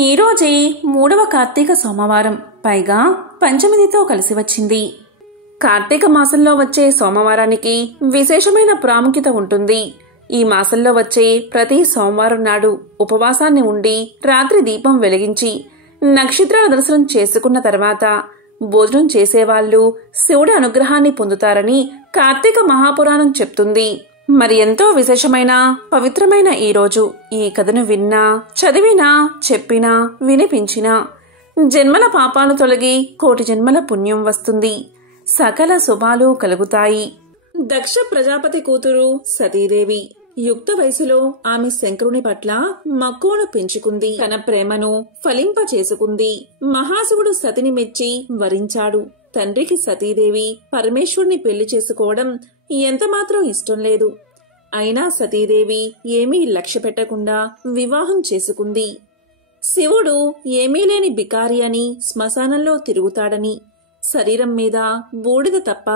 ఈరోజే 3వ కార్తీక సోమవారం, పైగా పంచమిదితో కలిసి వచ్చింది. కార్తీక మాసంలో వచ్చే సోమవారానికి విశేషమైన ప్రాముఖ్యత ఉంటుంది. ఈ మాసంలో వచ్చే ప్రతి సోమవారం నాడు ఉపవాసాన్ని ఉండి రాత్రి దీపం వెలిగించి నక్షత్రాల దర్శనం చేసుకున్న తర్వాత భోజనం చేసేవాళ్లు శివుడి అనుగ్రహాన్ని పొందుతారని కార్తీక మహాపురాణం చెప్తుంది. మరి ఎంతో విశేషమైన పవిత్రమైన ఈ రోజు ఈ కథను విన్నా, చదివినా, చెప్పినా, వినిపించినా జన్మల పాపాలు తొలగి కోటి జన్మల పుణ్యం వస్తుంది. సకల శుభాలు కలుగుతాయి. దక్ష ప్రజాపతి కూతురు సతీదేవి యుక్త వయసులో ఆమె శంకరుని పట్ల మక్కువను పెంచుకుంది. తన ప్రేమను ఫలింప చేసుకుంది. మహాశివుడు సతిని మెచ్చి వరించాడు. తండ్రికి సతీదేవి పరమేశ్వరుని పెళ్లి చేసుకోవడం ఎంతమాత్రం ఇష్టం లేదు. అయినా సతీదేవి ఏమీ లక్ష్య పెట్టకుండా వివాహం చేసుకుంది. శివుడు ఏమీ లేని బికారి అని, శ్మశానంలో తిరుగుతాడని, శరీరం మీద బూడిద తప్ప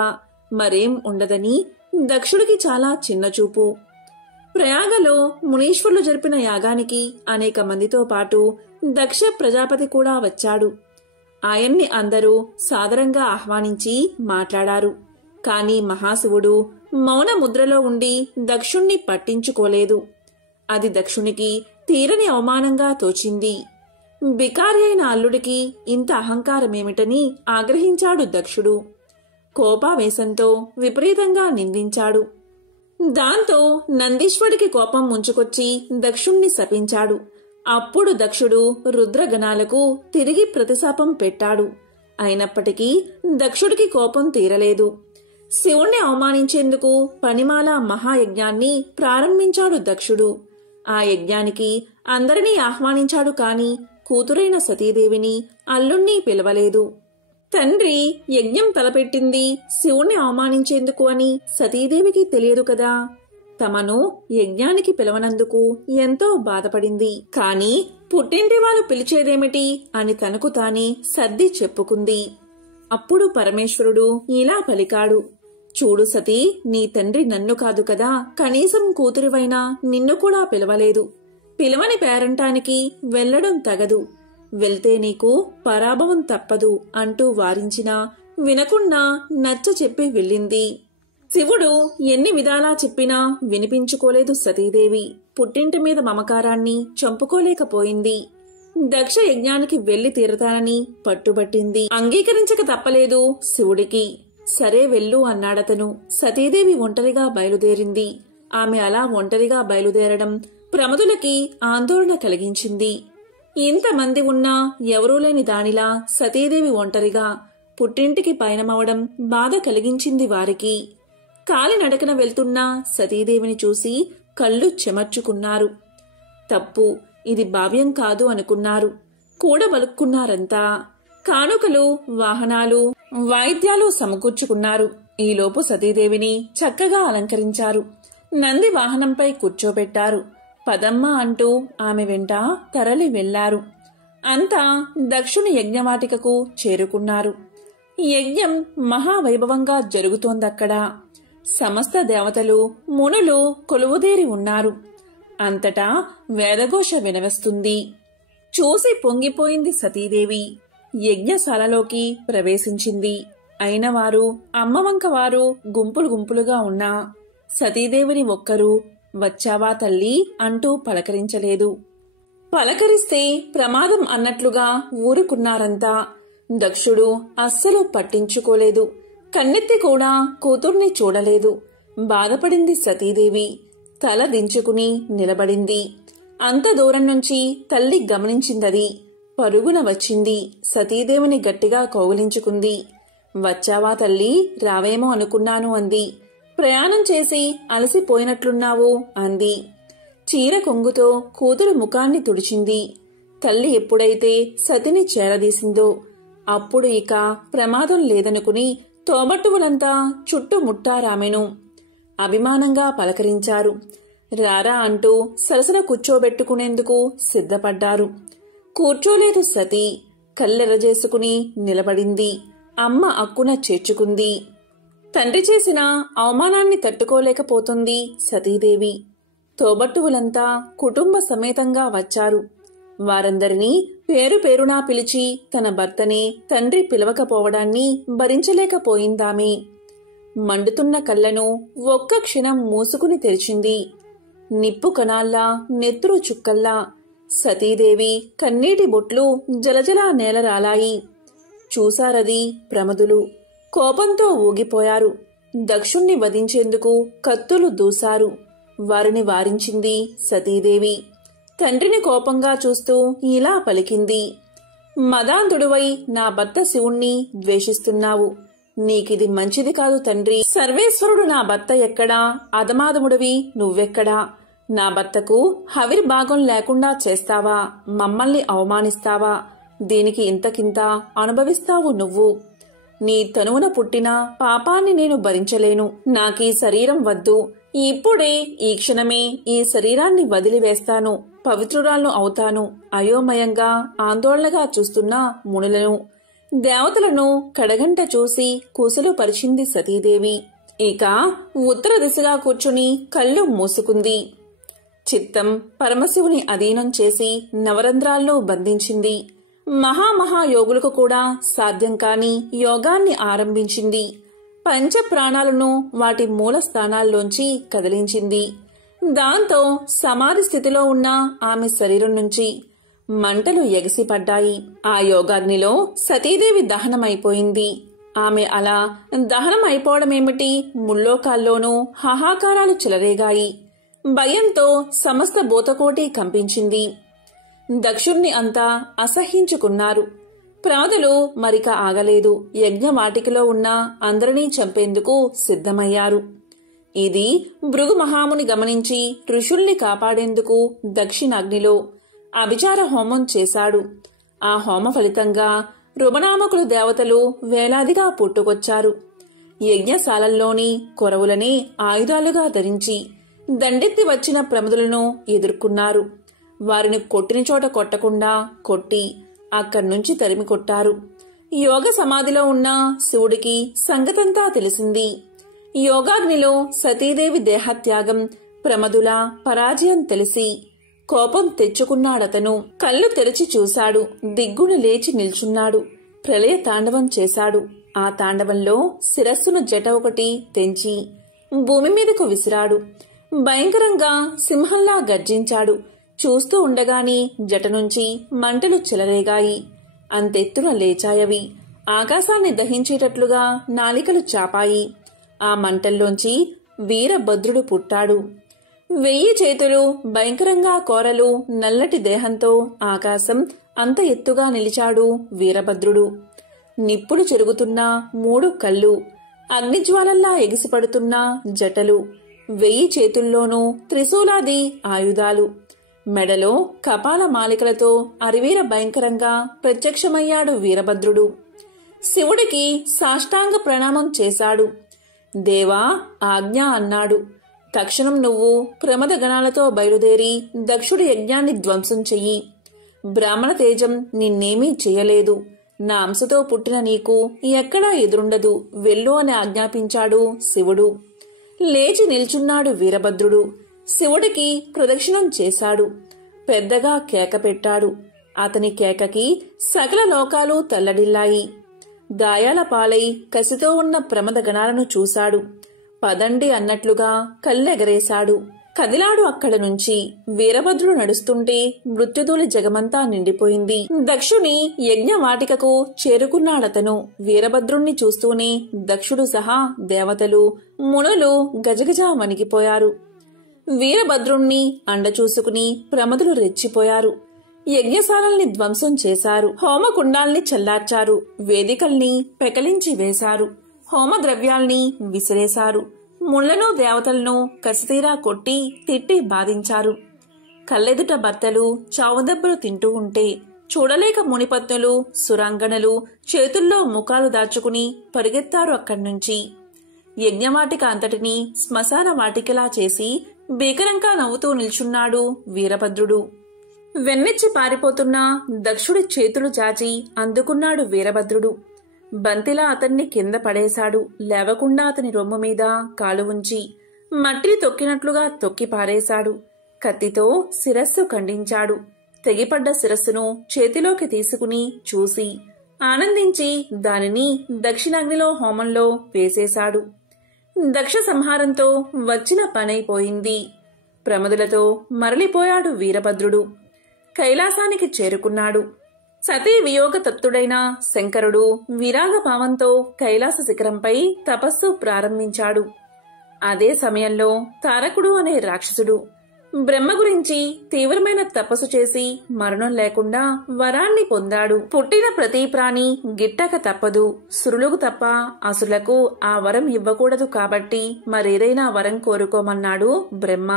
మరేం ఉండదని దక్షుడికి చాలా చిన్నచూపు. ప్రయాగలో మునీశ్వరులు జరిపిన యాగానికి అనేక మందితో పాటు దక్ష ప్రజాపతి కూడా వచ్చాడు. ఆయన్ని అందరూ సాదరంగా ఆహ్వానించి మాట్లాడారు. కాని మహాశివుడు మౌన ముద్రలో ఉండి దక్షుణ్ణి పట్టించుకోలేదు. అది దక్షునికి తీరని అవమానంగా తోచింది. బికారి అయిన అల్లుడికి ఇంత అహంకారమేమిటని ఆగ్రహించాడు దక్షుడు. కోపావేశంతో విపరీతంగా నిందించాడు. దాంతో నందీశ్వరుడికి కోపం ముంచుకొచ్చి దక్షుణ్ణి శపించాడు. అప్పుడు దక్షుడు రుద్రగణాలకు తిరిగి ప్రతిశాపం పెట్టాడు. అయినప్పటికీ దక్షుడికి కోపం తీరలేదు. శివుణ్ణి అవమానించేందుకు పనిమాల మహాయజ్ఞాన్ని ప్రారంభించాడు దక్షుడు. ఆ యజ్ఞానికి అందరినీ ఆహ్వానించాడు. కాని కూతురైన సతీదేవిని, అల్లుణ్ణి పిలవలేదు. తండ్రి యజ్ఞం తలపెట్టింది శివుణ్ణి అవమానించేందుకు అని సతీదేవికి తెలియదు కదా. తమను యజ్ఞానికి పిలవనందుకు ఎంతో బాధపడింది. కాని పుట్టింటి వాళ్ళు పిలిచేదేమిటి అని తనకు తానే సర్ది చెప్పుకుంది. అప్పుడు పరమేశ్వరుడు ఇలా పలికాడు. చూడు సతీ, నీ తండ్రి నన్ను కాదు కదా, కనీసం కూతురివైనా నిన్ను కూడా పిలవలేదు. పిలవని పేరంటానికి వెళ్లడం తగదు. వెళ్తే నీకు పరాభవం తప్పదు అంటూ వారించినా వినకుండా నచ్చ చెప్పి వెళ్ళింది. శివుడు ఎన్ని విధాలా చెప్పినా వినిపించుకోలేదు సతీదేవి. పుట్టింటి మీద మమకారాన్ని చంపుకోలేకపోయింది. దక్ష యజ్ఞానికి వెళ్లి తీరతానని పట్టుబట్టింది. అంగీకరించక తప్పలేదు శివుడికి. సరే వెళ్ళు అన్నాడతను. సతీదేవి ఒంటరిగా బయలుదేరింది. ఆమె అలా ఒంటరిగా బయలుదేరడం ప్రమదులకి ఆందోళన కలిగించింది. ఇంతమంది ఉన్నా ఎవరూ లేని దానిలా సతీదేవి ఒంటరిగా పుట్టింటికి పయనమవడం బాధ కలిగించింది వారికి. కాలినడకన వెళ్తున్న సతీదేవిని చూసి కళ్ళు చెమర్చుకున్నారు. తప్పు, ఇది భావ్యం కాదు అనుకున్నారు. కూడబలుక్కున్నారంతా. కానుకలు, వాహనాలు, వాయిద్యాలు సమకూర్చుకున్నారు. ఈలోపు సతీదేవిని చక్కగా అలంకరించారు. నంది వాహనంపై కూర్చోబెట్టారు. పదమ్మ అంటూ ఆమె వెంట తరలి వెళ్లారు. అంతా దక్షుని యజ్ఞవాటికకు చేరుకున్నారు. యజ్ఞం మహావైభవంగా జరుగుతోందక్కడ. సమస్త దేవతలు, మునులు కొలువుదేరి ఉన్నారు. అంతటా వేదఘోష వినవస్తుంది. చూసి పొంగిపోయింది సతీదేవి. యజ్ఞశాలలోకి ప్రవేశించింది. అయినవారు, అమ్మవంకవారు గుంపులు గుంపులుగా ఉన్నా సతీదేవిని ఒక్కరూ వచ్చావా తల్లి అంటూ పలకరించలేదు. పలకరిస్తే ప్రమాదం అన్నట్లుగా ఊరుకున్నారంతా. దక్షుడు అస్సలు పట్టించుకోలేదు. కన్నెత్తి కూడా కూతుర్ని చూడలేదు. బాధపడింది సతీదేవి. తల దించుకుని నిలబడింది. అంత దూరం నుంచి తల్లి గమనించిందది. పరుగున వచ్చింది. సతీదేవిని గట్టిగా కౌగిలించుకుంది. వచ్చావా తల్లి, రావేమో అనుకున్నాను అంది. ప్రయాణం చేసి అలసిపోయినట్లున్నావు అంది. చీర కొంగుతో కూతురు ముఖాన్ని తుడిచింది. తల్లి ఎప్పుడైతే సతిని చేరదీసిందో అప్పుడు ఇక ప్రమాదం లేదనుకుని తోబట్టువులంతా చుట్టుముట్టారామెను. అభిమానంగా పలకరించారు. రారా అంటూ సరసన కూర్చోబెట్టుకునేందుకు సిద్ధపడ్డారు. కూర్చోలేదు సతీ. కళ్ళెరజేసుకుని నిలబడింది. అమ్మ అక్కున చేర్చుకుంది. తండ్రి చేసిన అవమానాన్ని తట్టుకోలేకపోతుంది సతీదేవి. తోబట్టువులంతా కుటుంబ సమేతంగా వచ్చారు. వారందరినీ పేరు పేరునా పిలిచి తన భర్తని తండ్రి పిలవకపోవడాన్ని భరించలేకపోయిందామె. మండుతున్న కళ్ళను ఒక్క క్షణం మూసుకుని తెరిచింది. నిప్పు కణాల్లా, నెత్తురు చుక్కల్లా సతీదేవి కన్నీటి బొట్లు జలజలా నేలరాలాయి. చూశారది ప్రమదులు. కోపంతో ఊగిపోయారు. దక్షుణ్ణి వధించేందుకు కత్తులు దూశారు. వారిని వారించింది సతీదేవి. తండ్రిని కోపంగా చూస్తూ ఇలా పలికింది. మదాంధుడువై నా భర్త శివుణ్ణి ద్వేషిస్తున్నావు. నీకిది మంచిది కాదు తండ్రి. సర్వేశ్వరుడు నా భర్త ఎక్కడా, అధమాధముడివి నువ్వెక్కడా? నా భర్తకు హవిర్భాగం లేకుండా చేస్తావా? మమ్మల్ని అవమానిస్తావా? దీనికి ఇంతకింత అనుభవిస్తావు నువ్వు. నీ తనువున పుట్టిన పాపాన్ని నేను భరించలేను. నాకీ శరీరం వద్దు. ఇప్పుడే ఈ క్షణమే ఈ శరీరాన్ని వదిలివేస్తాను. పవిత్రురాలను అవుతాను. అయోమయంగా ఆందోళనగా చూస్తున్న మునులను, దేవతలను కడగంట చూసి కూసలు పరిచింది సతీదేవి. ఇక ఉత్తర దిశగా కూర్చుని కళ్ళు మూసుకుంది. చిత్తం పరమశివుని అధీనం చేసి నవరంధ్రాల్లో బంధించింది. మహామహాయోగులకు కూడా సాధ్యం కాని యోగాన్ని ఆరంభించింది. పంచ ప్రాణాలను వాటి మూల స్థానాల్లోంచి కదిలించింది. దాంతో సమాధి స్థితిలో ఉన్న ఆమె శరీరం నుంచి మంటలు ఎగసిపడ్డాయి. ఆ యోగాగ్నిలో సతీదేవి దహనమైపోయింది. ఆమె అలా దహనం అయిపోవడమేమిటి, ముల్లోకాల్లోనూ హాహాకారాలు చెలరేగాయి. భయంతో సమస్త భూతకోటి కంపించింది. దక్షుణ్ణి అంతా అసహ్యించుకున్నారు. ప్రమదులు మరిక ఆగలేదు. యజ్ఞవాటికలో ఉన్న అందరినీ చంపేందుకు సిద్ధమయ్యారు. ఇది భృగు మహాముని గమనించి ఋషుల్ని కాపాడేందుకు దక్షిణాగ్నిలో అభిచార హోమం చేశాడు. ఆ హోమ ఫలితంగా రుమనామకులు దేవతలు వేలాదిగా పుట్టుకొచ్చారు. యజ్ఞశాలల్లోని కొరవులని ఆయుధాలుగా ధరించి దండెత్తి వచ్చిన ప్రమదులను ఎదుర్కొన్నారు. వారిని కొట్టిన చోట కొట్టకుండా కొట్టి అక్కడ్నుంచి తరిమి కొట్టారు. యోగ సమాధిలో ఉన్న శివుడికి సంగతంతా తెలిసింది. యోగాగ్నిలో సతీదేవి దేహత్యాగం, ప్రమదుల పరాజయం తెలిసి కోపం తెచ్చుకున్నాడతను. కళ్ళు తెరిచి చూశాడు. దిగ్గున లేచి నిల్చున్నాడు. ప్రళయ తాండవం చేశాడు. ఆ తాండవంలో శిరస్సును జట ఒకటి తెంచి భూమి మీదకు విసిరాడు. భయంకరంగా సింహంలా గర్జించాడు. చూస్తూ ఉండగాని జట నుంచి మంటలు చెలరేగాయి. అంతెత్తున లేచాయవి. ఆకాశాన్ని దహించేటట్లుగా నాలికలు చాపాయి. ఆ మంటల్లోంచి వీరభద్రుడు పుట్టాడు. 1000 చేతులు, భయంకరంగా కోరలు, నల్లటి దేహంతో ఆకాశం అంత ఎత్తుగా నిలిచాడు వీరభద్రుడు. నిప్పులు చెరుగుతున్న 3 కళ్ళు, అగ్నిజ్వాలల్లా ఎగిసిపడుతున్న జటలు, 1000 చేతుల్లోనూ త్రిశూలాది ఆయుధాలు, మెడలో కపాల మాలికలతో అరివీర భయంకరంగా ప్రత్యక్షమయ్యాడు వీరభద్రుడు. శివుడికి సాష్టాంగ ప్రణామం చేశాడు. దేవా, ఆజ్ఞ అన్నాడు. తక్షణం నువ్వు ప్రమద గణాలతో బయలుదేరి దక్షుడి యజ్ఞాన్ని ధ్వంసం చెయ్యి. బ్రాహ్మణ తేజం నిన్నేమీ చెయ్యలేదు. నా అంశతో పుట్టిన నీకు ఎక్కడా ఎదురుండదు. వెళ్ళు అని ఆజ్ఞాపించాడు శివుడు. లేచి నిల్చున్నాడు వీరభద్రుడు. శివుడికి ప్రదక్షిణం చేశాడు. పెద్దగా కేక పెట్టాడు. అతని కేకకి సకల లోకాలు తల్లడిల్లాయి. గాయాల పాలై కసితో ఉన్న ప్రమద గణాలను చూశాడు. పదండి అన్నట్లుగా కళ్ళెగరేశాడు. కదిలాడు అక్కడ నుంచి. వీరభద్రుడు నడుస్తుంటే మృత్యుధూళి జగమంతా నిండిపోయింది. దక్షుని యజ్ఞవాటికకు చేరుకున్నాడతను. వీరభద్రుణ్ణి చూస్తూనే దక్షుడు సహా దేవతలు, మునులు గజగజా వణికిపోయారు. వీరభద్రుణ్ణి అండచూసుకుని ప్రమదులు రెచ్చిపోయారు. యజ్ఞశాలల్ని ధ్వంసం చేశారు. హోమకుండాల్ని చల్లార్చారు. వేదికల్ని పెకలించి వేశారు. హోమద్రవ్యాల్ని విసిరేశారు. ముళ్లను దేవతలను కసితీరా కొట్టి తిట్టి బాధించారు. కళ్ళెదుట భర్తలు చావుదెబ్బలు తింటూ ఉంటే చూడలేక మునిపత్నులు, సురాంగణలు చేతుల్లో ముఖాలు దాచుకుని పరిగెత్తారు అక్కడ్నుంచి. యజ్ఞవాటిక అంతటినీ శ్మశాన వాటికలా చేసి భీకరంగా నవ్వుతూ నిల్చున్నాడు వీరభద్రుడు. వెన్నెచ్చి పారిపోతున్న దక్షుడి చేతులు చాచి అందుకున్నాడు వీరభద్రుడు. బంతిలా అతన్ని కింద పడేశాడు. లేవకుండా అతని రొమ్ము మీద కాలు ఉంచి మట్టిని తొక్కినట్లుగా తొక్కి పారేశాడు. కత్తితో శిరస్సు ఖండించాడు. తెగిపడ్డ శిరస్సును చేతిలోకి తీసుకుని చూసి ఆనందించి దానిని దక్షిణాగ్నిలో హోమంలో వేసేశాడు. దక్ష సంహారంతో వచ్చిన పనైపోయింది. ప్రమదులతో మరలిపోయాడు వీరభద్రుడు. కైలాసానికి చేరుకున్నాడు. సతీ వియోగ తత్తుడైన శంకరుడు విరాగభావంతో కైలాస శిఖరంపై తపస్సు ప్రారంభించాడు. అదే సమయంలో తారకుడు అనే రాక్షసుడు బ్రహ్మ గురించి తీవ్రమైన తపస్సు చేసి మరణం లేకుండా వరాన్ని పొందాడు. పుట్టిన ప్రతి ప్రాణి గిట్టక తప్పదు. సురులకు తప్ప అసురులకు ఆ వరం ఇవ్వకూడదు కాబట్టి మరేదైనా వరం కోరుకోమన్నాడు బ్రహ్మ.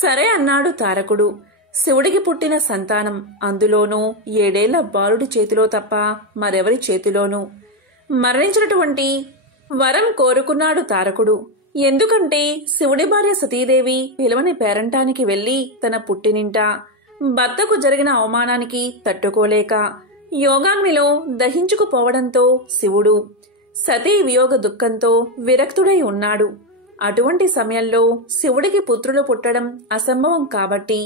సరే అన్నాడు తారకుడు. శివుడికి పుట్టిన సంతానం, అందులోనూ 7 ఏళ్ల బాలుడి చేతిలో తప్ప మరెవరి చేతిలోనూ మరణించినటువంటి వరం కోరుకున్నాడు తారకుడు. ఎందుకంటే శివుడి భార్య సతీదేవి పిలవని పేరంటానికి వెళ్లి తన పుట్టినింట భర్తకు జరిగిన అవమానానికి తట్టుకోలేక యోగాగ్నిలో దహించుకుపోవడంతో శివుడు సతీ వియోగ దుఃఖంతో విరక్తుడై ఉన్నాడు. అటువంటి సమయంలో శివుడికి పుత్రులు పుట్టడం అసంభవం కాబట్టి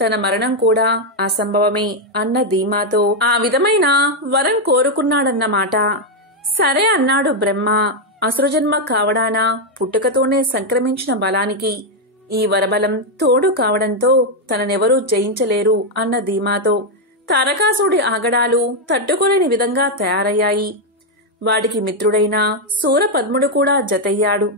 తన మరణం కూడా అసంభవమే అన్న ధీమాతో ఆ విధమైన వరం కోరుకున్నాడన్నమాట. సరే అన్నాడు బ్రహ్మ. అసురజన్మ కావడాన పుట్టుకతోనే సంక్రమించిన బలానికి ఈ వరబలం తోడు కావడంతో తననెవరూ జయించలేరు అన్న ధీమాతో తారకాసుడి ఆగడాలు తట్టుకోలేని విధంగా తయారయ్యాయి. వాడికి మిత్రుడైన సూరపద్ముడు కూడా జతయ్యాడు.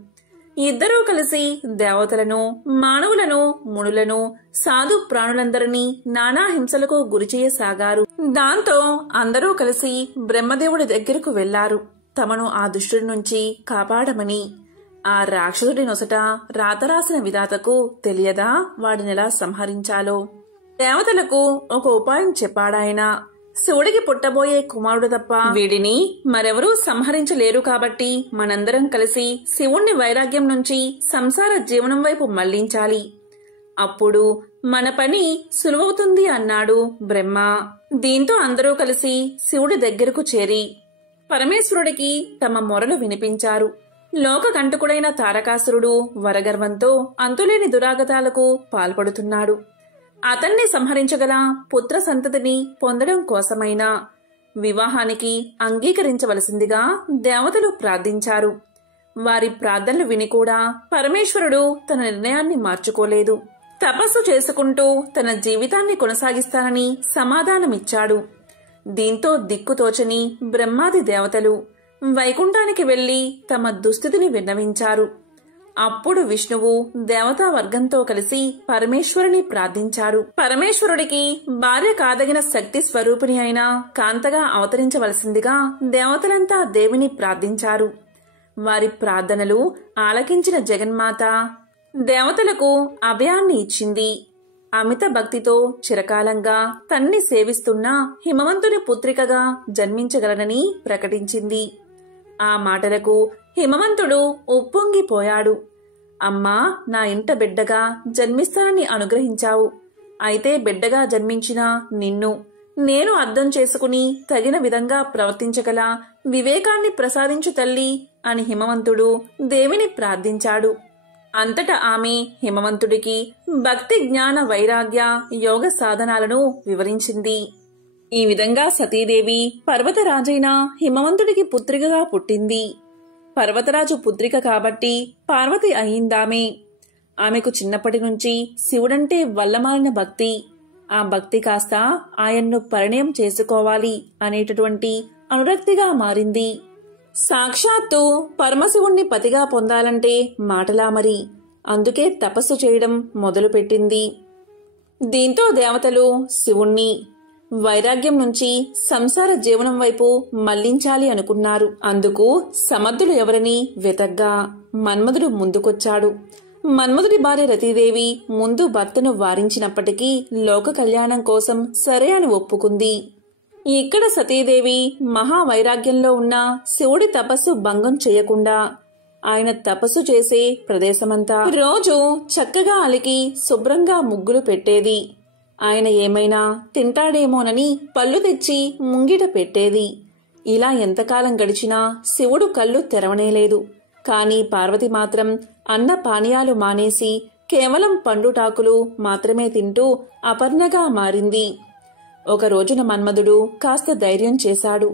ఇద్దరూ కలిసి దేవతలను, మానవులను, మునులను, సాధు ప్రాణులందరినీ నానా హింసలకు గురిచేయసాగారు. దాంతో అందరూ కలిసి బ్రహ్మదేవుడి దగ్గరకు వెళ్లారు, తమను ఆ దుష్టుడి నుంచి కాపాడమని. ఆ రాక్షసుడి నొసట రాతరాసిన విధాతకు తెలియదా వాడినెలా సంహరించాలో? దేవతలకు ఒక ఉపాయం చెప్పాడాయన. శివుడికి పుట్టబోయే కుమారుడు తప్ప వీడిని మరెవరూ సంహరించలేరు కాబట్టి మనందరం కలిసి శివుణ్ణి వైరాగ్యం నుంచి సంసార జీవనం వైపు మళ్లించాలి. అప్పుడు మన పని సులువవుతుంది అన్నాడు బ్రహ్మ. దీంతో అందరూ కలిసి శివుడి దగ్గరకు చేరి పరమేశ్వరుడికి తమ మొరలు వినిపించారు. లోకకంటకుడైన తారకాసురుడు వరగర్వంతో అంతులేని దురాగతాలకు పాల్పడుతున్నాడు. అతన్ని సంహరించగల పుత్ర సంతతిని పొందడం కోసమైనా వివాహానికి అంగీకరించవలసిందిగా దేవతలు ప్రార్థించారు. వారి ప్రార్థనలు విని కూడా పరమేశ్వరుడు తన నిర్ణయాన్ని మార్చుకోలేదు. తపస్సు చేసుకుంటూ తన జీవితాన్ని కొనసాగిస్తానని సమాధానమిచ్చాడు. దీంతో దిక్కుతోచని బ్రహ్మాది దేవతలు వైకుంఠానికి వెళ్లి తమ దుస్థితిని విన్నవించారు. అప్పుడు విష్ణువు దేవతా వర్గంతో కలిసి పరమేశ్వరుని ప్రార్థించారు. పరమేశ్వరుడికి భార్య కాదగిన శక్తి స్వరూపిణి అయిన కాంతగా అవతరించవలసిందిగా దేవతలంతా దేవిని ప్రార్థించారు. వారి ప్రార్థనలు ఆలకించిన జగన్మాత దేవతలకు అభయాన్ని ఇచ్చింది. అమిత భక్తితో చిరకాలంగా తన్ని సేవిస్తున్న హిమవంతుని పుత్రికగా జన్మించగలనని ప్రకటించింది. ఆ మాటలకు హిమవంతుడు ఉప్పొంగిపోయాడు. అమ్మా, నా ఇంట బిడ్డగా జన్మిస్తానని అనుగ్రహించావు. అయితే బిడ్డగా జన్మించిన నిన్ను నేను అర్థం చేసుకుని తగిన విధంగా ప్రవర్తించగల వివేకాన్ని ప్రసాదించు తల్లి అని హిమవంతుడు దేవిని ప్రార్థించాడు. అంతటా ఆమె హిమవంతుడికి భక్తి, జ్ఞాన, వైరాగ్య, యోగ సాధనాలను వివరించింది. ఈ విధంగా సతీదేవి పర్వతరాజైన హిమవంతుడికి పుత్రికగా పుట్టింది. పర్వతరాజు పుత్రిక కాబట్టి పార్వతి అయిందామె. ఆమెకు చిన్నప్పటి నుంచి శివుడంటే వల్లమాలిన భక్తి. ఆ భక్తి కాస్త ఆయన్ను పరిణయం చేసుకోవాలి అనేటటువంటి అనురక్తిగా మారింది. సాక్షాత్తు పరమశివుణ్ణి పతిగా పొందాలంటే మాటలా మరి. అందుకే తపస్సు చేయడం మొదలుపెట్టింది. దీంతో దేవతలు శివుణ్ణి వైరాగ్యం నుంచి సంసార జీవనం వైపు మళ్లించాలి అనుకున్నారు. అందుకు సమర్థులు ఎవరని వెతగ్గా మన్మధుడు ముందుకొచ్చాడు. మన్మధుడి భార్య రతీదేవి ముందు భర్తను వారించినప్పటికీ లోక కళ్యాణం కోసం సరే అని ఒప్పుకుంది. ఇక్కడ సతీదేవి మహావైరాగ్యంలో ఉన్న శివుడి తపస్సు భంగం చేయకుండా ఆయన తపస్సు చేసే ప్రదేశమంతా రోజు చక్కగా అలికి శుభ్రంగా ముగ్గులు పెట్టేది. ఆయన ఏమైనా తింటాడేమోనని పళ్ళు తెచ్చి ముంగిట పెట్టేది. ఇలా ఎంతకాలం గడిచినా శివుడు కళ్ళు తెరవనేలేదు. కాని పార్వతి మాత్రం అన్న పానీయాలు మానేసి కేవలం పండుటాకులు మాత్రమే తింటూ అపర్ణగా మారింది. ఒక రోజున మన్మధుడు కాస్త ధైర్యం చేశాడు.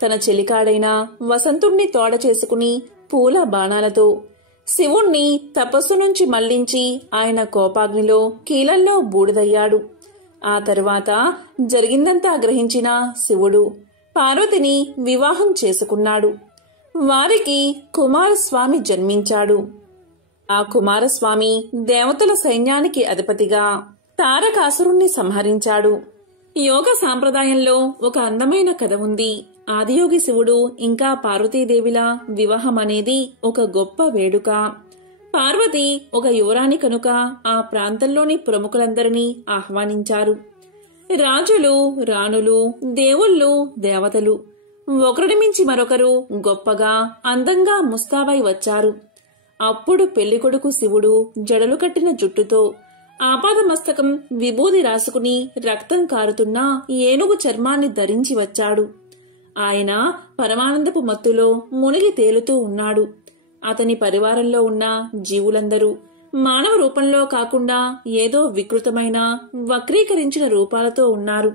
తన చెలికాడైన వసంతుణ్ణి తోడ చేసుకుని పూల బాణాలతో శివుణ్ణి తపస్సు నుంచి మళ్లించి ఆయన కోపాగ్నిలో కీలల్లో బూడిదయ్యాడు. ఆ తరువాత జరిగిందంతా గ్రహించిన శివుడు పార్వతిని వివాహం చేసుకున్నాడు. వారికి కుమారస్వామి జన్మించాడు. ఆ కుమారస్వామి దేవతల సైన్యానికి అధిపతిగా తారకాసురుణ్ణి సంహరించాడు. యోగ సాంప్రదాయంలో ఒక అందమైన కథ ఉంది. ఆదియోగి శివుడు ఇంకా పార్వతీదేవిల వివాహం అనేది ఒక గొప్ప వేడుక. పార్వతి ఒక యువరాణి కనుక ఆ ప్రాంతంలోని ప్రముఖులందరినీ ఆహ్వానించారు. రాజులు, రాణులు, దేవుళ్ళు, దేవతలు ఒకరిని మించి మరొకరు గొప్పగా అందంగా ముస్తాబై వచ్చారు. అప్పుడు పెళ్లికొడుకు శివుడు జడలు కట్టిన జుట్టుతో ఆపాదమస్తకం విభూది రాసుకుని రక్తం కారుతున్న ఏనుగు చర్మాన్ని ధరించి వచ్చాడు. ఆయన పరమానందపు మత్తులో మునిగి తేలుతూ ఉన్నాడు. అతని పరివారంలో ఉన్న జీవులందరూ మానవ రూపంలో కాకుండా ఏదో వికృతమైన వక్రీకరించిన రూపాలతో ఉన్నారు.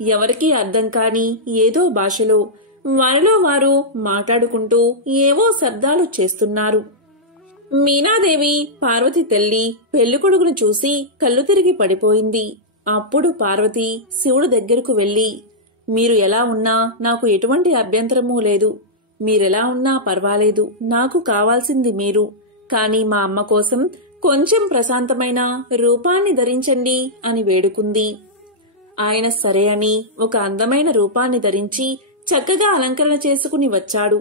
ఎవరికీ అర్థం కాని ఏదో భాషలో వారిలో వారు మాట్లాడుకుంటూ ఏవో శబ్దాలు చేస్తున్నారు. మీనాదేవి పార్వతి తల్లి పెళ్లికొడుకును చూసి కళ్ళు తిరిగి పడిపోయింది. అప్పుడు పార్వతి శివుడు దగ్గరకు వెళ్లి, మీరు ఎలా ఉన్నా నాకు ఎటువంటి అభ్యంతరమూ లేదు. మీరెలా ఉన్నా పర్వాలేదు. నాకు కావాల్సింది మీరు. కాని మా అమ్మ కోసం కొంచెం ప్రశాంతమైన రూపాన్ని ధరించండి అని వేడుకుంది. ఆయన సరే అని ఒక అందమైన రూపాన్ని ధరించి చక్కగా అలంకరణ చేసుకుని వచ్చాడు.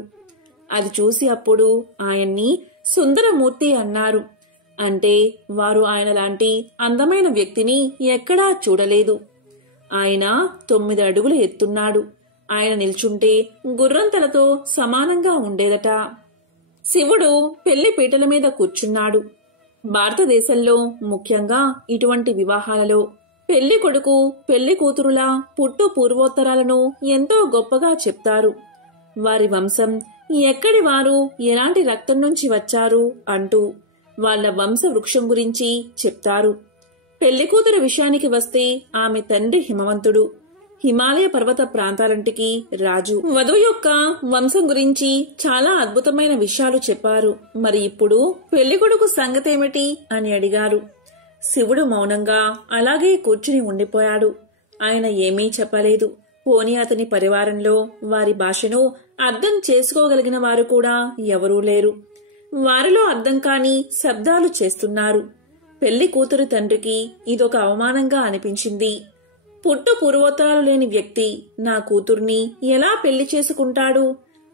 అది చూసి అప్పుడు ఆయన్ని సుందరమూర్తి అన్నారు. అంటే వారు ఆయన లాంటి అందమైన వ్యక్తిని ఎక్కడా చూడలేదు. ఆయన 9 అడుగులు ఎత్తున్నాడు. ఆయన నిల్చుంటే గుర్రం తలతో సమానంగా ఉండేదట. శివుడు పెళ్లి పీటల మీద కూర్చున్నాడు. భారతదేశంలో ముఖ్యంగా ఇటువంటి వివాహాలలో పెళ్లి కొడుకు పెళ్లి కూతురుల పుట్టు పూర్వోత్తరాలను ఎంతో గొప్పగా చెప్తారు. వారి వంశం ఎక్కడి వారు, ఎలాంటి రక్తం నుంచి వచ్చారు అంటూ వాళ్ల వంశ వృక్షం గురించి చెప్తారు. పెళ్లికూతురు విషయానికి వస్తే ఆమె తండ్రి హిమవంతుడు, హిమాలయ పర్వత ప్రాంతాలంటికి రాజు. వధువు యొక్క వంశం గురించి చాలా అద్భుతమైన విషయాలు చెప్పారు. మరి ఇప్పుడు పెళ్లికొడుకు సంగతేమిటి అని అడిగారు. శివుడు మౌనంగా అలాగే కూర్చుని ఉండిపోయాడు. ఆయన ఏమీ చెప్పలేదు. పోనీ అతని పరివారంలో వారి భాషను అర్థం చేసుకోగలిగిన వారు కూడా ఎవరూ లేరు. వారిలో అర్థం కాని శబ్దాలు చేస్తున్నారు. పెళ్లి కూతురు తండ్రికి ఇదొక అవమానంగా అనిపించింది. పుట్టు పూర్వోత్తరాలు లేని వ్యక్తి నా కూతుర్ని ఎలా పెళ్లి చేసుకుంటాడు?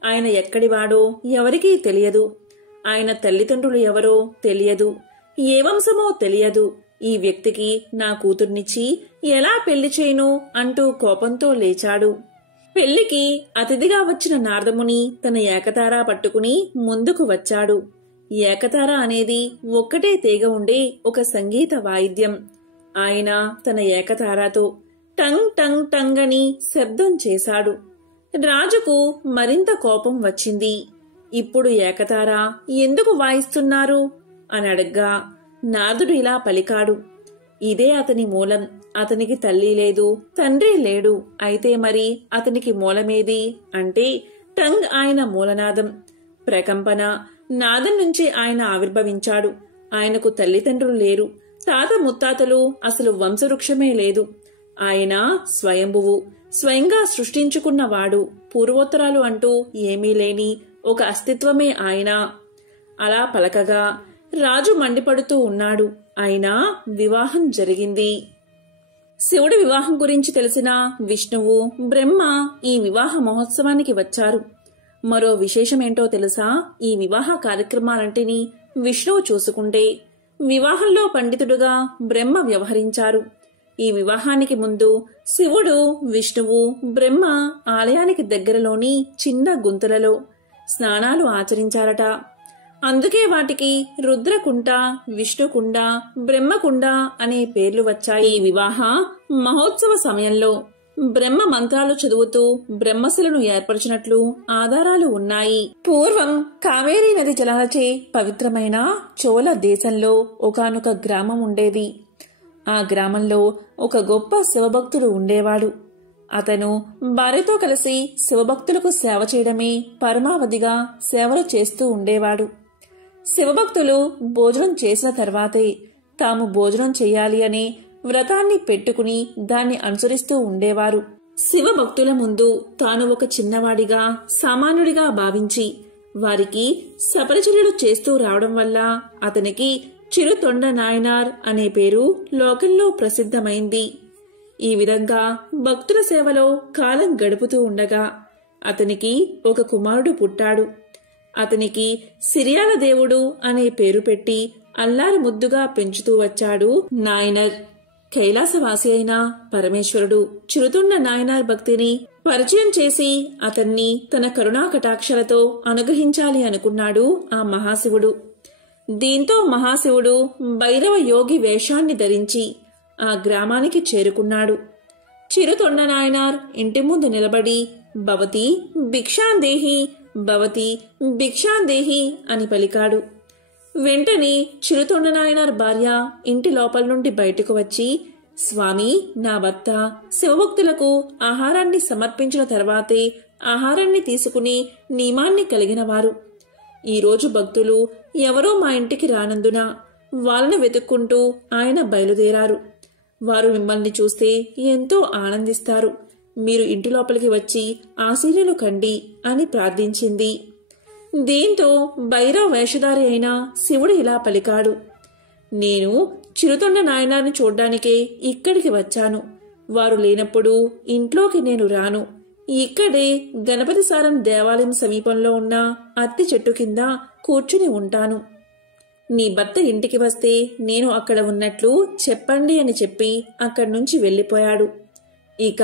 ఆయన ఎక్కడివాడో ఎవరికీ తెలియదు. ఆయన తల్లిదండ్రులు ఎవరో తెలియదు. ఏ వంశమో తెలియదు. ఈ వ్యక్తికి నా కూతుర్నిచ్చి ఎలా పెళ్లి చేయను అంటూ కోపంతో లేచాడు. పెళ్లికి అతిథిగా వచ్చిన నారదముని తన ఏకతార పట్టుకుని ముందుకు వచ్చాడు. ఏకతార అనేది ఒక్కటే తీగ ఉండే ఒక సంగీత వాయిద్యం. ఆయన తన ఏకతారాతో టంగ్ టంగ్ టంగ్ అని శబ్దం చేశాడు. రాజుకు మరింత కోపం వచ్చింది. ఇప్పుడు ఏకతార ఎందుకు వాయిస్తున్నారు అని అడగ్గా నారదుడు ఇలా పలికాడు. ఇదే అతని మూలం. అతనికి తల్లి లేదు, తండ్రి లేడు. అయితే మరి అతనికి మూలమేది అంటే టంగ్ ఆయన మూలనాదం. ప్రకంపన నాదం నుంచి ఆయన ఆవిర్భవించాడు. ఆయనకు తల్లిదండ్రులు లేరు, తాత ముత్తాతలు, అసలు వంశవృక్షమే లేదు. ఆయన స్వయంభువు, స్వయంగా సృష్టించుకున్నవాడు. పూర్వోత్తరాలు అంటూ ఏమీ లేని ఒక అస్తిత్వమే ఆయన. అలా పలకగా రాజు మండిపడుతూ ఉన్నాడు. అయినా వివాహం జరిగింది. శివుడి వివాహం గురించి తెలిసిన విష్ణువు, బ్రహ్మ ఈ వివాహ మహోత్సవానికి వచ్చారు. మరో విశేషమేంటో తెలుసా? ఈ వివాహ కార్యక్రమాలంటిని విష్ణువు చూసుకుంటే వివాహంలో పండితుడుగా బ్రహ్మ వ్యవహరించారు. ఈ వివాహానికి ముందు శివుడు, విష్ణువు, బ్రహ్మ ఆలయానికి దగ్గరలోని చిన్న గుంతలలో స్నానాలు ఆచరించారట. అందుకే వాటికి రుద్రకుండ, విష్ణుకుండ, బ్రహ్మకుండ అనే పేర్లు వచ్చాయి. ఈ వివాహ మహోత్సవ సమయంలో బ్రహ్మ మంత్రాలు చదువుతూ బ్రహ్మశిలను ఏర్పరిచినట్లు ఆధారాలు ఉన్నాయి. పూర్వం కావేరీ నది జలాలచే పవిత్రమైన చోళ దేశంలో ఒకానొక గ్రామం ఉండేది. ఆ గ్రామంలో ఒక గొప్ప శివభక్తుడు ఉండేవాడు. అతను భార్యతో కలిసి శివభక్తులకు సేవ చేయడమే పరమావధిగా సేవలు చేస్తూ ఉండేవాడు. శివభక్తులు భోజనం చేసిన తర్వాతే తాము భోజనం చెయ్యాలి అనే వ్రతాన్ని పెట్టుకుని దాన్ని అనుసరిస్తూ ఉండేవారు. శివభక్తుల ముందు తాను ఒక చిన్నవాడిగా సామాన్యుడిగా భావించి వారికి సపరిచర్యలు చేస్తూ రావడం వల్ల అతనికి చిరుతొండ నాయనార్ అనే పేరు లోకంలో ప్రసిద్ధమైంది. ఈ విధంగా భక్తుల సేవలో కాలం గడుపుతూ ఉండగా అతనికి ఒక కుమారుడు పుట్టాడు. అతనికి సిరియాల దేవుడు అనే పేరు పెట్టి అల్లారు ముద్దుగా పెంచుతూ వచ్చాడు నాయనర్. కైలాసవాసి అయిన పరమేశ్వరుడు చిరుతొండ నాయనార్ భక్తిని పరిచయం చేసి అతన్ని తన కరుణా కటాక్షలతో అనుగ్రహించాలి అనుకున్నాడు ఆ మహాశివుడు. దీంతో మహాశివుడు భైరవ యోగి వేషాన్ని ధరించి ఆ గ్రామానికి చేరుకున్నాడు. చిరుతొండ నాయనార్ ఇంటి ముందు నిలబడి భవతి భిక్షాందేహి భవతి భిక్షాందేహి అని పలికాడు. వెంటనే చిరుతొండ నాయనార్ భార్య ఇంటి లోపల నుండి బయటకు వచ్చి, స్వామి, నా భర్త శివభక్తులకు ఆహారాన్ని సమర్పించిన తర్వాతే ఆహారాన్ని తీసుకుని నియమాన్ని కలిగినవారు. ఈరోజు భక్తులు ఎవరో మా ఇంటికి రానందున వాళ్ళను వెతుక్కుంటూ ఆయన బయలుదేరారు. వారు మిమ్మల్ని చూస్తే ఎంతో ఆనందిస్తారు. మీరు ఇంటి లోపలికి వచ్చి ఆశీనులు కండి అని ప్రార్థించింది. దీంతో భైరవ వేషధారి అయిన శివుడు ఇలా పలికాడు, నేను చిరుతొండ నాయనార్ని చూడ్డానికే ఇక్కడికి వచ్చాను. వారు లేనప్పుడు ఇంట్లోకి నేను రాను. ఇక్కడే గణపతి సారం దేవాలయం సమీపంలో ఉన్న అత్తి చెట్టు కింద కూర్చుని ఉంటాను. నీ భర్త ఇంటికి వస్తే నేను అక్కడ ఉన్నట్లు చెప్పండి అని చెప్పి అక్కడి నుంచి వెళ్లిపోయాడు. ఇక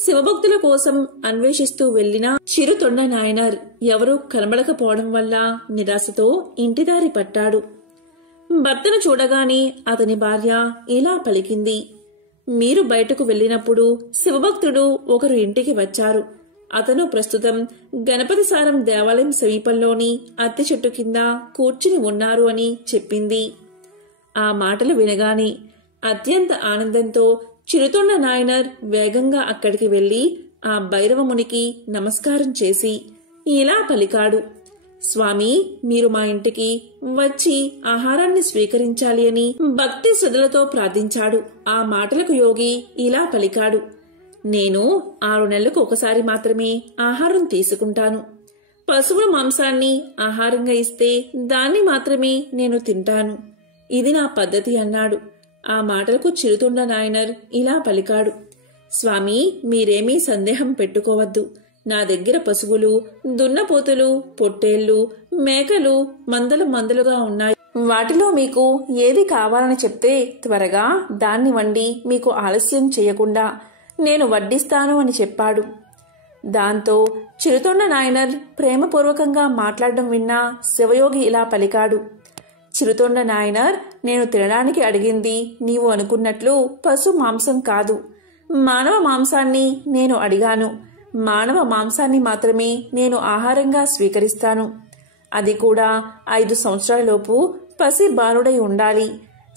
శివభక్తుల కోసం అన్వేషిస్తూ వెళ్లిన చిరుతొండ నాయనార్ ఎవరూ కనబడకపోవడం వల్ల నిరాశతో ఇంటిదారి పట్టాడు. భర్తను చూడగానే అతని భార్య ఇలా పలికింది, మీరు బయటకు వెళ్లినప్పుడు శివభక్తుడు ఒకరు ఇంటికి వచ్చారు. అతను ప్రస్తుతం గణపతి సారం దేవాలయం సమీపంలోని అత్తి చెట్టు కింద కూర్చుని ఉన్నారు అని చెప్పింది. ఆ మాటలు వినగానే అత్యంత ఆనందంతో చిరుతొండ నాయనార్ వేగంగా అక్కడికి వెళ్లి ఆ భైరవమునికి నమస్కారం చేసి ఇలా పలికాడు, స్వామి, మీరు మా ఇంటికి వచ్చి ఆహారాన్ని స్వీకరించాలి అని భక్తి శ్రద్ధలతో ప్రార్థించాడు. ఆ మాటలకు యోగి ఇలా పలికాడు, నేను 6 నెలలకు ఒకసారి మాత్రమే ఆహారం తీసుకుంటాను. పశువుల మాంసాన్ని ఆహారంగా ఇస్తే దాన్ని మాత్రమే నేను తింటాను. ఇది నా పద్ధతి అన్నాడు. ఆ మాటలకు చిరుతొండ నాయనార్ ఇలా పలికాడు, స్వామి, మీరేమీ సందేహం పెట్టుకోవద్దు. నా దగ్గర పశువులు, దున్నపోతులు, పొట్టేళ్లు, మేకలు మందలు మందలుగా ఉన్నాయి. వాటిలో మీకు ఏది కావాలని చెప్తే త్వరగా దాన్ని వండి మీకు ఆలస్యం చేయకుండా నేను వడ్డిస్తాను అని చెప్పాడు. దాంతో చిరుతొండ నాయనార్ ప్రేమపూర్వకంగా మాట్లాడడం విన్న శివయోగి ఇలా పలికాడు, చిరుతొండ నాయనార్, నేను తినడానికి అడిగింది నీవు అనుకున్నట్లు పశు మాంసం కాదు. మానవ మాంసాన్ని నేను అడిగాను. మానవ మాంసాన్ని మాత్రమే నేను ఆహారంగా స్వీకరిస్తాను. అది కూడా 5 సంవత్సరాలలోపు పసి బాలుడై ఉండాలి.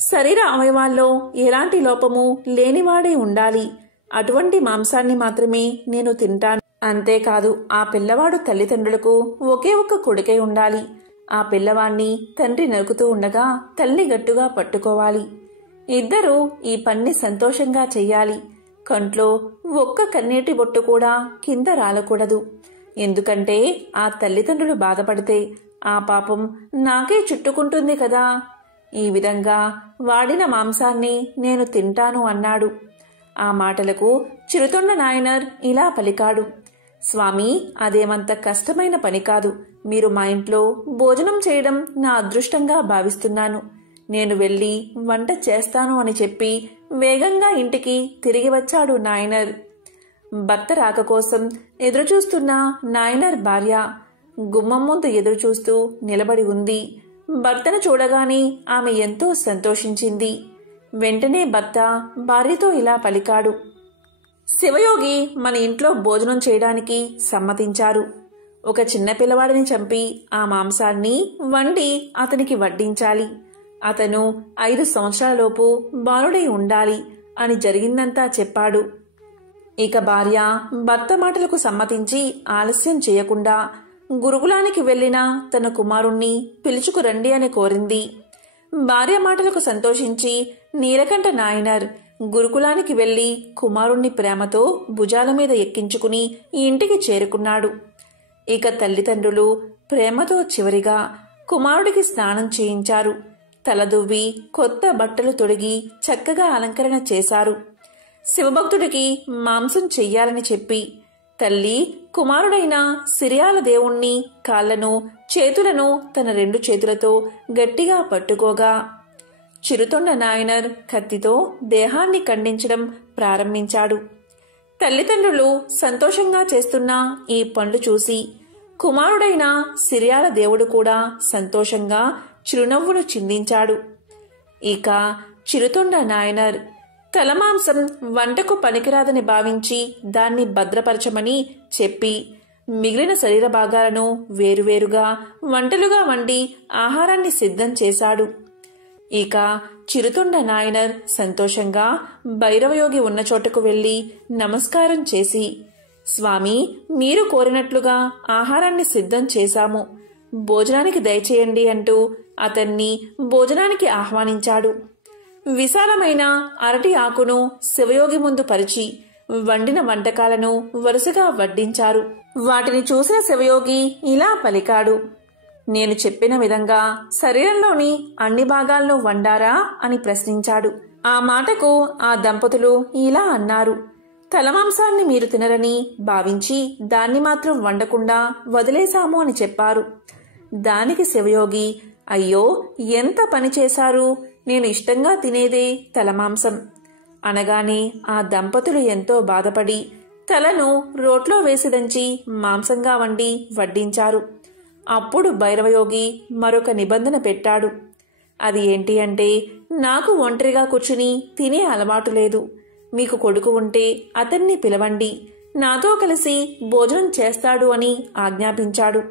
శరీర అవయవాల్లో ఎలాంటి లోపము లేనివాడై ఉండాలి. అటువంటి మాంసాన్ని మాత్రమే నేను తింటాను. అంతేకాదు, ఆ పిల్లవాడు తల్లిదండ్రులకు ఒకే ఒక్క కొడుకై ఉండాలి. ఆ పిల్లవాణ్ణి తండ్రి నరుకుతూ ఉండగా తల్లి గట్టుగా పట్టుకోవాలి. ఇద్దరూ ఈ పన్ని సంతోషంగా చెయ్యాలి. కంట్లో ఒక్క కన్నీటి బొట్టు కూడా కింద రాలకూడదు. ఎందుకంటే ఆ తల్లిదండ్రులు బాధపడితే ఆ పాపం నాకే చుట్టుకుంటుంది కదా. ఈ విధంగా వాడిన మాంసాన్ని నేను తింటాను అన్నాడు. ఆ మాటలకు చిరుతొండ నాయనార్ ఇలా పలికాడు, స్వామి, అదేమంత కష్టమైన పని కాదు. మీరు మా ఇంట్లో భోజనం చేయడం నా అదృష్టంగా భావిస్తున్నాను. నేను వెళ్లి వంట చేస్తాను అని చెప్పి వేగంగా ఇంటికి తిరిగి వచ్చాడు నాయనార్. భర్త రాక కోసం ఎదురుచూస్తున్న నాయనార్ భార్య గుమ్మం ముందు ఎదురుచూస్తూ నిలబడి ఉంది. భర్తను చూడగానే ఆమె ఎంతో సంతోషించింది. వెంటనే భర్త భార్యతో ఇలా పలికాడు, శివయోగి మన ఇంట్లో భోజనం చేయడానికి సమ్మతించారు. ఒక చిన్న పిల్లవాడిని చంపి ఆ మాంసాన్ని వండి అతనికి వడ్డించాలి. అతను 5 సంవత్సరాలలోపు బాలుడై ఉండాలి అని జరిగిందంతా చెప్పాడు. ఇక భార్య భర్త మాటలకు సమ్మతించి ఆలస్యం చేయకుండా గురుకులానికి వెళ్లిన తన కుమారుణ్ణి పిలుచుకురండి అని కోరింది. భార్య మాటలకు సంతోషించి నీలకంఠ నాయనర్ గురుకులానికి వెళ్లి కుమారుణ్ణి ప్రేమతో భుజాల మీద ఎక్కించుకుని ఇంటికి చేరుకున్నాడు. ఇక తల్లిదండ్రులు ప్రేమతో చివరిగా కుమారుడికి స్నానం చేయించారు. తలదువ్వి కొత్త బట్టలు తొడిగి చక్కగా అలంకరణ చేశారు. శివభక్తుడికి మాంసం చెయ్యాలని చెప్పి తల్లి కుమారుడైన సిరియాల దేవుణ్ణి కాళ్లను చేతులను తన 2 చేతులతో గట్టిగా పట్టుకోగా చిరుతొండ నాయనర్ కత్తితో దేహాన్ని ఖండించడం ప్రారంభించాడు. తల్లిదండ్రులు సంతోషంగా చేస్తున్న ఈ పనులు చూసి కుమారుడైన సిరియాల దేవుడు కూడా సంతోషంగా చిరునవ్వును చిందించాడు. ఇక చిరుతొండ నాయనర్ తలమాంసం వంటకు పనికిరాదని భావించి దాన్ని భద్రపరచమని చెప్పి మిగిలిన శరీర భాగాలను వేరువేరుగా వంటలుగా వండి ఆహారాన్ని సిద్ధం చేశాడు. ఇక చిరుతొండ నాయనర్ సంతోషంగా భైరవయోగి ఉన్న చోటకు వెళ్లి నమస్కారం చేసి, స్వామి, మీరు కోరినట్లుగా ఆహారాన్ని సిద్ధం చేశాము, భోజనానికి దయచేయండి అంటూ అతన్ని భోజనానికి ఆహ్వానించాడు. విశాలమైన అరటి ఆకును శివయోగి ముందు పరిచి వండిన వంటకాలను వరుసగా వడ్డించారు. వాటిని చూసిన శివయోగి ఇలా పలికాడు, నేను చెప్పిన విధంగా శరీరంలోని అన్ని భాగాలను వండారా అని ప్రశ్నించాడు. ఆ మాటకు ఆ దంపతులు ఇలా అన్నారు, తలమాంసాన్ని మీరు తినరని భావించి దాన్ని మాత్రం వండకుండా వదిలేశాము అని చెప్పారు. దానికి శివయోగి, అయ్యో, ఎంత పని చేశారు, నేను ఇష్టంగా తినేదే తలమాంసం అనగానే ఆ దంపతులు ఎంతో బాధపడి తలను రోట్లో వేసి దంచి మాంసంగా వండి వడ్డించారు. అప్పుడు భైరవయోగి మరొక నిబంధన పెట్టాడు. అది ఏంటి అంటే, నాకు ఒంటరిగా కూర్చుని తినే అలవాటు లేదు. మీకు కొడుకు ఉంటే అతన్ని పిలవండి, నాతో కలిసి భోజనం చేస్తాడు అని ఆజ్ఞాపించాడు.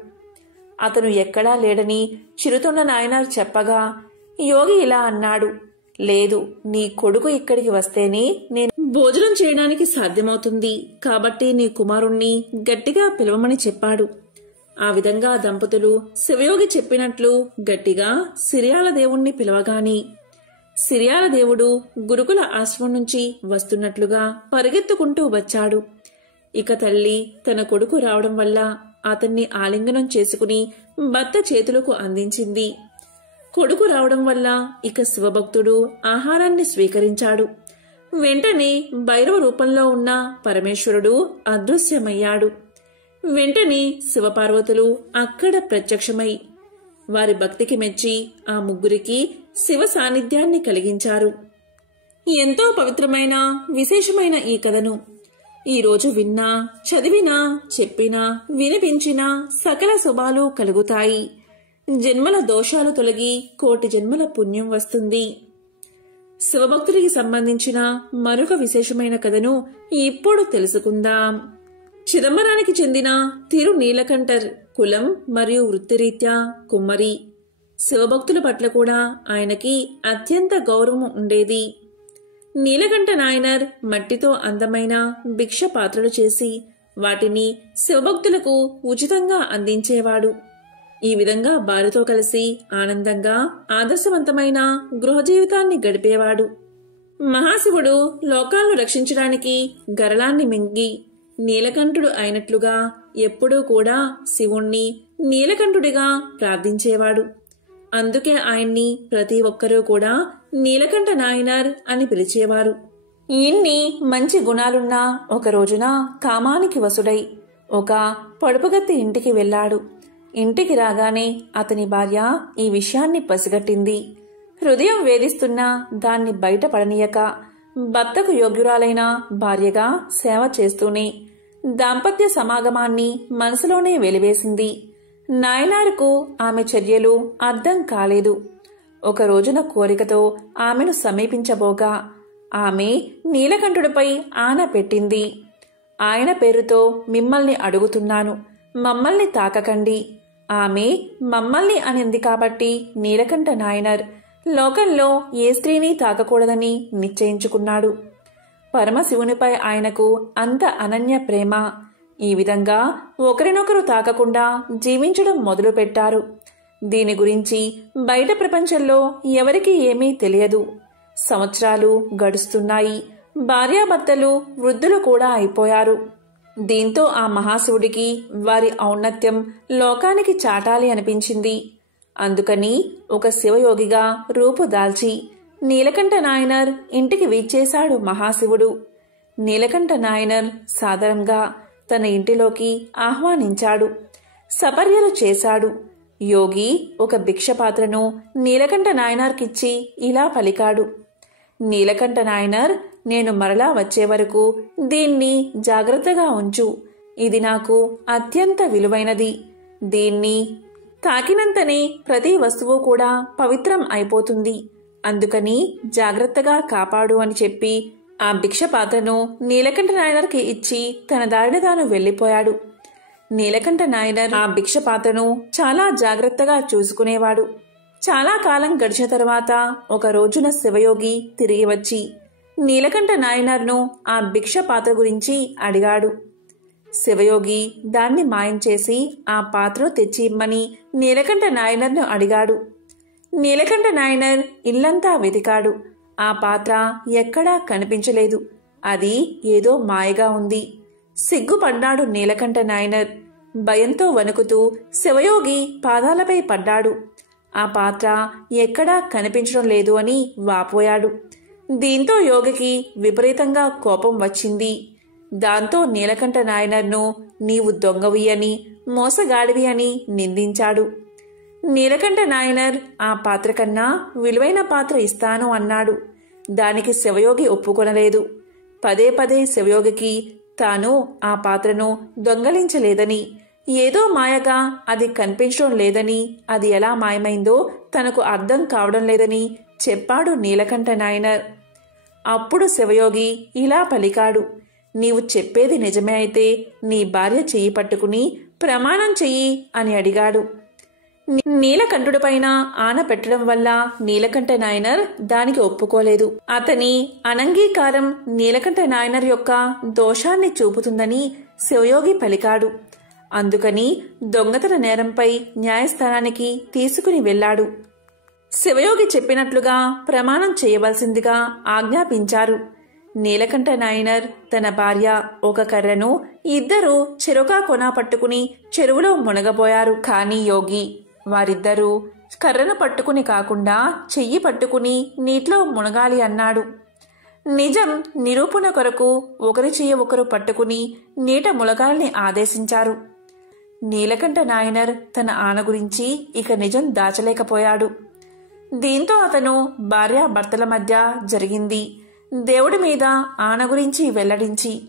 అతను ఎక్కడా లేడని చిరుతొండ నాయనర్ చెప్పగా యోగి ఇలా అన్నాడు, లేదు, నీ కొడుకు ఇక్కడికి వస్తేనే నేను భోజనం చేయడానికి సాధ్యమవుతుంది, కాబట్టి నీ కుమారుణ్ణి గట్టిగా పిలవమని చెప్పాడు. ఆ విధంగా దంపతులు శివయోగి చెప్పినట్లు గట్టిగా సిరియాల దేవుణ్ణి పిలవగాని సిరియాల దేవుడు గురుకుల ఆశ్రమం నుంచి వస్తున్నట్లుగా పరిగెత్తుకుంటూ వచ్చాడు. ఇక తల్లి తన కొడుకు రావడం వల్ల అతన్ని ఆలింగనం చేసుకుని భర్త చేతులకు అందించింది. కొడుకు రావడం వల్ల ఇక శివభక్తుడు ఆహారాన్ని స్వీకరించాడు. వెంటనే భైరవ రూపంలో ఉన్న పరమేశ్వరుడు అదృశ్యమయ్యాడు. వెంటనే శివపార్వతులు అక్కడ ప్రత్యక్షమై వారి భక్తికి మెచ్చి ఆ ముగ్గురికి శివ సాన్నిధ్యాన్ని కలిగించారు. ఎంతో పవిత్రమైన విశేషమైన ఈ కథను ఈరోజు విన్నా, చదివినా, చెప్పినా, వినిపించినా సకల శుభాలు కలుగుతాయి. జన్మల దోషాలు తొలగి కోటి జన్మల పుణ్యం వస్తుంది. శివభక్తుడికి సంబంధించిన మరొక విశేషమైన కథను ఇప్పుడు తెలుసుకుందాం. చిదంబరానికి చెందిన తిరు నీలకంఠర్ కులం మరియు వృత్తిరీత్యా కుమ్మరి. శివభక్తుల పట్ల కూడా ఆయనకి అత్యంత గౌరవం ఉండేది. నీలకంఠ నాయనర్ మట్టితో అందమైన భిక్ష పాత్రలు చేసి వాటిని శివభక్తులకు ఉచితంగా అందించేవాడు. ఈ విధంగా భార్యతో కలిసి ఆనందంగా ఆదర్శవంతమైన గృహ జీవితాన్ని గడిపేవాడు. మహాశివుడు లోకాలను రక్షించడానికి గరళాన్ని మింగి నీలకంఠుడు అయినట్లుగా ఎప్పుడూ కూడా శివుణ్ణి నీలకంఠుడిగా ప్రార్థించేవాడు. అందుకే ఆయన్ని ప్రతి ఒక్కరూ కూడా నీలకంఠ నాయనర్ అని పిలిచేవారు. ఇన్ని మంచి గుణాలున్నా ఒక రోజున కామానికి వసుడై ఒక పొడుపుగత్తి ఇంటికి వెళ్లాడు. ఇంటికి రాగానే అతని భార్య ఈ విషయాన్ని పసిగట్టింది. హృదయం వేధిస్తున్నా దాన్ని బయటపడనీయక భర్తకు యోగ్యురాలైన భార్యగా సేవ చేస్తూనే దాంపత్య సమాగమాన్ని మనసులోనే వెలివేసింది. నాయనారుకు ఆమె చర్యలు అర్థం కాలేదు. ఒక రోజున కోరికతో ఆమెను సమీపించబోగా ఆమె నీలకంఠుడిపై ఆన పెట్టింది. ఆయన పేరుతో మిమ్మల్ని అడుగుతున్నాను, మమ్మల్ని తాకకండి. ఆమె మమ్మల్ని అనింది కాబట్టి నీలకంఠ నాయనర్ లోకంలో ఏ స్త్రీని తాకకూడదని నిశ్చయించుకున్నాడు. పరమశివునిపై ఆయనకు అంత అనన్య ప్రేమ. ఈ విధంగా ఒకరినొకరు తాకకుండా జీవించడం మొదలుపెట్టారు. దీని గురించి బయట ప్రపంచంలో ఎవరికీ ఏమీ తెలియదు. సంవత్సరాలు గడుస్తున్నాయి. భార్యాభర్తలు వృద్ధులు కూడా అయిపోయారు. దీంతో ఆ మహాశివుడికి వారి ఔన్నత్యం లోకానికి చాటాలి అనిపించింది. అందుకని ఒక శివయోగిగా రూపుదాల్చి నీలకంఠ నాయనర్ ఇంటికి వీచేశాడు మహాశివుడు. నీలకంఠ నాయనర్ సాదరంగా తన ఇంటిలోకి ఆహ్వానించాడు. సపర్యలు చేశాడు. యోగి ఒక భిక్షపాత్రను నీలకంఠ నాయనర్కిచ్చి ఇలా పలికాడు. నీలకంఠ నాయనర్, నేను మరలా వచ్చే వరకు దీన్ని జాగ్రత్తగా ఉంచు. ఇది నాకు అత్యంత విలువైనది. దీన్ని తాకినంతనే ప్రతి వస్తువు కూడా పవిత్రం అయిపోతుంది. అందుకని జాగ్రత్తగా కాపాడు అని చెప్పి ఆ భిక్షపాత్రను నీలకంఠ నాయనర్కి ఇచ్చి తన దారిన తాను వెళ్లిపోయాడు. నీలకంఠ నాయనర్ ఆ భిక్షపాత్రను చాలా జాగ్రత్తగా చూసుకునేవాడు. చాలా కాలం గడిచిన తరువాత ఒక రోజున శివయోగి తిరిగి వచ్చి నీలకంఠ నాయనర్ను ఆ భిక్షపాత్ర గురించి అడిగాడు. శివయోగి దాన్ని మాయం చేసి ఆ పాత్రను తెచ్చి ఇమ్మని నీలకంఠ నాయనర్ను అడిగాడు. నీలకంఠ నాయనర్ ఇల్లంతా వెతికాడు. ఆ పాత్ర ఎక్కడా కనిపించలేదు. అది ఏదో మాయగా ఉంది. సిగ్గుపడ్డాడు నీలకంఠ నాయనర్. భయంతో వణుకుతూ శివయోగి పాదాలపై పడ్డాడు. ఆ పాత్ర ఎక్కడా కనిపించడం లేదు అని వాపోయాడు. దీంతో యోగికి విపరీతంగా కోపం వచ్చింది. దాంతో నీలకంఠ నాయనర్ను నీవు దొంగవి అని, మోసగాడివి అని నిందించాడు. నీలకంఠ నాయనర్ ఆ పాత్ర కన్నా విలువైన పాత్ర ఇస్తాను అన్నాడు. దానికి శివయోగి ఒప్పుకొనలేదు. పదే పదే శివయోగికి తాను ఆ పాత్రను దొంగలించలేదని, ఏదో మాయగా అది కనిపించడం లేదని, అది ఎలా మాయమైందో తనకు అర్థం కావడం లేదని చెప్పాడు నీలకంఠ నాయనర్. అప్పుడు శివయోగి ఇలా పలికాడు. నీవు చెప్పేది నిజమే అయితే నీ భార్య చెయ్యి పట్టుకుని ప్రమాణం చెయ్యి అని అడిగాడు. నీలకంఠుడిపైన ఆన పెట్టడం వల్ల నీలకంఠ నాయనర్ దానికి ఒప్పుకోలేదు. అతని అనంగీకారం నీలకంఠ నాయనర్ యొక్క దోషాన్ని చూపుతుందని శివయోగి పలికాడు. అందుకని దొంగతన నేరంపై న్యాయస్థానానికి తీసుకుని వెళ్లాడు. శివయోగి చెప్పినట్లుగా ప్రమాణం చేయవలసిందిగా ఆజ్ఞాపించారు. నీలకంఠ నాయనర్ తన భార్య ఒక కర్రను, ఇద్దరూ చెరొక కొన పట్టుకుని చెరువులో మునగబోయారు. కాని యోగి వారిద్దరూ కర్రను పట్టుకుని కాకుండా చెయ్యి పట్టుకుని నీటిలో మునగాలి అన్నాడు. నిజం నిరూపణ కొరకు ఒకరి చెయ్యి ఒకరు పట్టుకుని నీట మునగాలని ఆదేశించారు. నీలకంఠ నాయనర్ తన ఆన గురించి ఇక నిజం దాచలేకపోయాడు. దీంతో అతను భార్యాభర్తల మధ్య జరిగింది దేవుడి మీద ఆన గురించి వెల్లడించి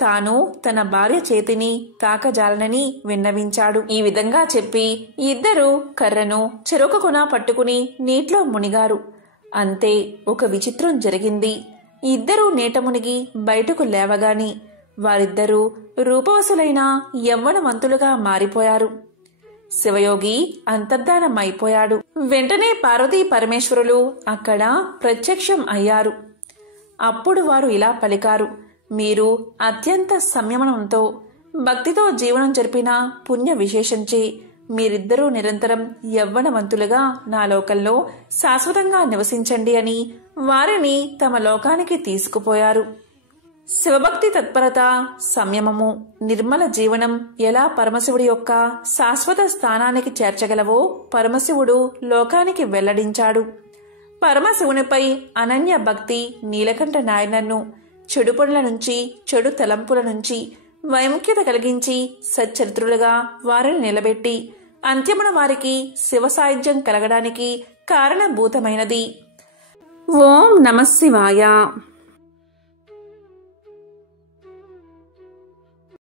తాను తన భార్య చేతిని తాకజాలనని విన్నవించాడు. ఈ విధంగా చెప్పి ఇద్దరూ కర్రను చెరొక కొన పట్టుకుని నీటిలో మునిగారు. అంతే, ఒక విచిత్రం జరిగింది. ఇద్దరూ నీట మునిగి బయటకు లేవగాని వారిద్దరూ రూపవసులైన యవ్వనవంతులుగా మారిపోయారు. శివయోగి అంతర్ధానమైపోయాడు. వెంటనే పార్వతీ పరమేశ్వరులు అక్కడ ప్రత్యక్షం అయ్యారు. అప్పుడు వారు ఇలా పలికారు. మీరు అత్యంత సంయమనంతో భక్తితో జీవనం జరిపిన పుణ్య విశేషంచే మీరిద్దరూ నిరంతరం యవ్వనవంతులుగా నా లోకంలో శాశ్వతంగా నివసించండి అని వారిని తమ లోకానికి తీసుకుపోయారు. శివభక్తి తత్పరత, సంయమము, నిర్మల జీవనం ఎలా పరమశివుడి యొక్క శాశ్వత స్థానానికి చేర్చగలవో పరమశివుడు లోకానికి వెల్లడించాడు. పరమశివునిపై అనన్య భక్తి నీలకంఠ నాయనర్ను చెడు పనుల నుంచి, చెడు తలంపుల నుంచి వైముఖ్యత కలిగించి సచ్చరిత్రులుగా వారిని నిలబెట్టి అంత్యమున వారికి శివ సాయుధ్యం కలగడానికి కారణభూతమైనది. ఓం నమః శివాయ.